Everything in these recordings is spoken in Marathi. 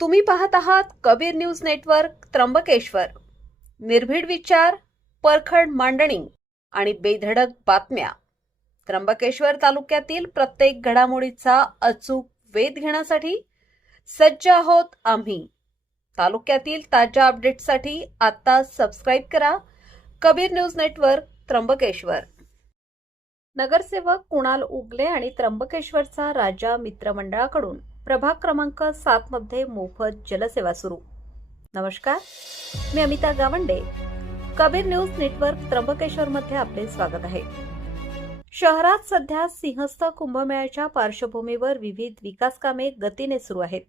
तुम्ही पाहत आहात कबीर न्यूज नेटवर्क त्र्यंबकेश्वर. निर्भीड विचार, परखड मांडणी आणि बेधडक बातम्या. त्र्यंबकेश्वर तालुक्यातील प्रत्येक घडामोडीचा अचूक वेध घेण्यासाठी सज्ज आहोत आम्ही. तालुक्यातील ताज्या अपडेट्ससाठी आता सबस्क्राईब करा कबीर न्यूज नेटवर्क त्र्यंबकेश्वर. नगरसेवक कुणाल उगले आणि त्र्यंबकेश्वरचा राजा मित्रमंडळाकडून प्रभाग क्रमांक 7 मध्ये मोफत जलसेवा सुरू. नमस्कार, मी अमिता गावंडे. कबीर न्यूज नेटवर्क त्र्यंबकेश्वर मध्ये आपले स्वागत आहे. शहरात सध्या सिंहस्थ कुंभमेळ्याच्या पार्श्वभूमीवर विविध विकास कामे गतीने सुरू आहेत.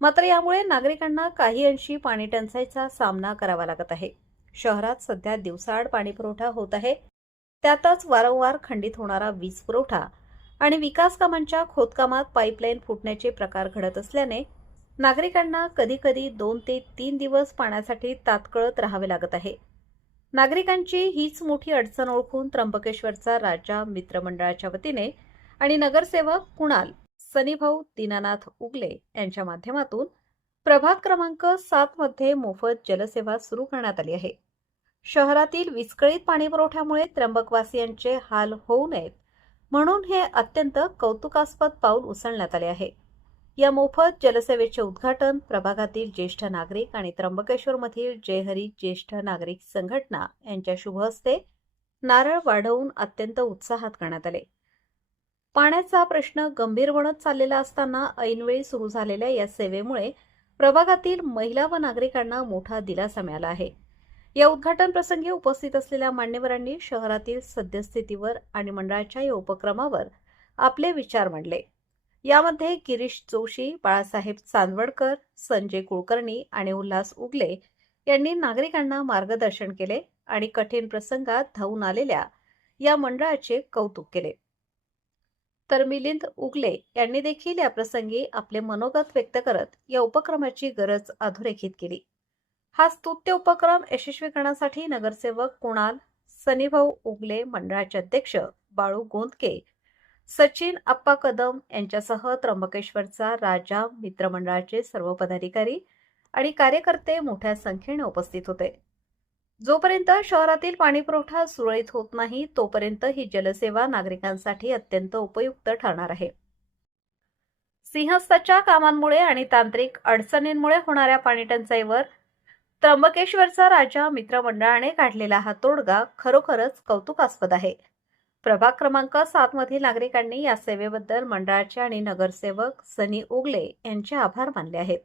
मात्र यामुळे नागरिकांना काही अंशी पाणी टंचाईचा सामना करावा लागत आहे. शहरात सध्या दिवसाआड पाणी पुरवठा होत आहे. त्यातच वारंवार खंडित होणारा वीज पुरवठा आणि विकास कामांच्या खोदकामात पाईपलाईन फुटण्याचे प्रकार घडत असल्याने नागरिकांना कधीकधी 2 ते 3 दिवस पाण्यासाठी ताटकळत राहावे लागत आहे. नागरिकांची हीच मोठी अडचण ओळखून त्र्यंबकेश्वरचा राजा मित्रमंडळाच्या वतीने आणि नगरसेवक कुणाल सनीभाऊ दीनानाथ उगले यांच्या माध्यमातून प्रभाग क्रमांक 7 मध्ये मोफत जलसेवा सुरू करण्यात आली आहे. शहरातील विस्कळीत पाणीपुरवठ्यामुळे त्र्यंबकवासियांचे हाल होऊ नयेत म्हणून हे अत्यंत कौतुकास्पद पाऊल उचलण्यात आले आहे. या मोफत जलसेवेचे उद्घाटन प्रभागातील ज्येष्ठ नागरिक आणि त्र्यंबकेश्वरमधील जय हरी ज्येष्ठ नागरिक संघटना यांच्या शुभ हस्ते नारळ वाढवून अत्यंत उत्साहात करण्यात आले. पाण्याचा प्रश्न गंभीर बनत चाललेला असताना ऐनवेळी सुरू झालेल्या या सेवेमुळे प्रभागातील महिला व नागरिकांना मोठा दिलासा मिळाला आहे. या उद्घाटन प्रसंगी उपस्थित असलेल्या मान्यवरांनी शहरातील सद्यस्थितीवर आणि मंडळाच्या या उपक्रमावर आपले विचार मांडले. यामध्ये गिरीश जोशी, बाळासाहेब चांदवडकर, संजय कुलकर्णी आणि उल्हास उगले यांनी नागरिकांना मार्गदर्शन केले आणि कठीण प्रसंगात धावून आलेल्या या मंडळाचे कौतुक केले. तर मिलिंद उगले यांनी देखील या प्रसंगी आपले मनोगत व्यक्त करत या उपक्रमाची गरज अधोरेखित केली. हा स्तुत्य उपक्रम यशस्वी करण्यासाठी नगरसेवक कुणाल सनीभाऊ उगले, मंडळाचे अध्यक्ष बाळू गोंदके, सचिन अप्पा कदम यांच्यासह त्र्यंबकेश्वरचा राजा मित्रमंडळाचे सर्व पदाधिकारी आणि कार्यकर्ते मोठ्या संख्येने उपस्थित होते. जोपर्यंत शहरातील पाणीपुरवठा सुरळीत होत नाही तोपर्यंत ही जलसेवा नागरिकांसाठी अत्यंत उपयुक्त ठरणार आहे. सिंहस्थाच्या कामांमुळे आणि तांत्रिक अडचणींमुळे होणाऱ्या पाणीटंचाईवर त्र्यंबकेश्वरचा राजा मित्रमंडळाने काढलेला हा तोडगा खरोखरच कौतुकास्पद आहे. प्रभाग क्रमांक 7 मधील नागरिकांनी या सेवेबद्दल मंडळाचे आणि नगरसेवक सनी उगले यांचे आभार मानले आहेत.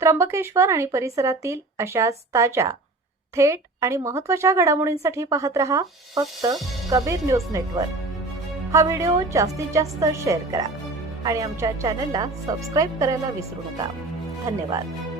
त्र्यंबकेश्वर आणि परिसरातील अशाच ताज्या, थेट आणि महत्त्वाच्या घडामोडींसाठी पाहत रहा फक्त कबीर न्यूज नेटवर्क. हा व्हिडिओ जास्तीत जास्त शेअर करा आणि आमच्या चॅनलला सबस्क्राईब करायला विसरू नका. धन्यवाद.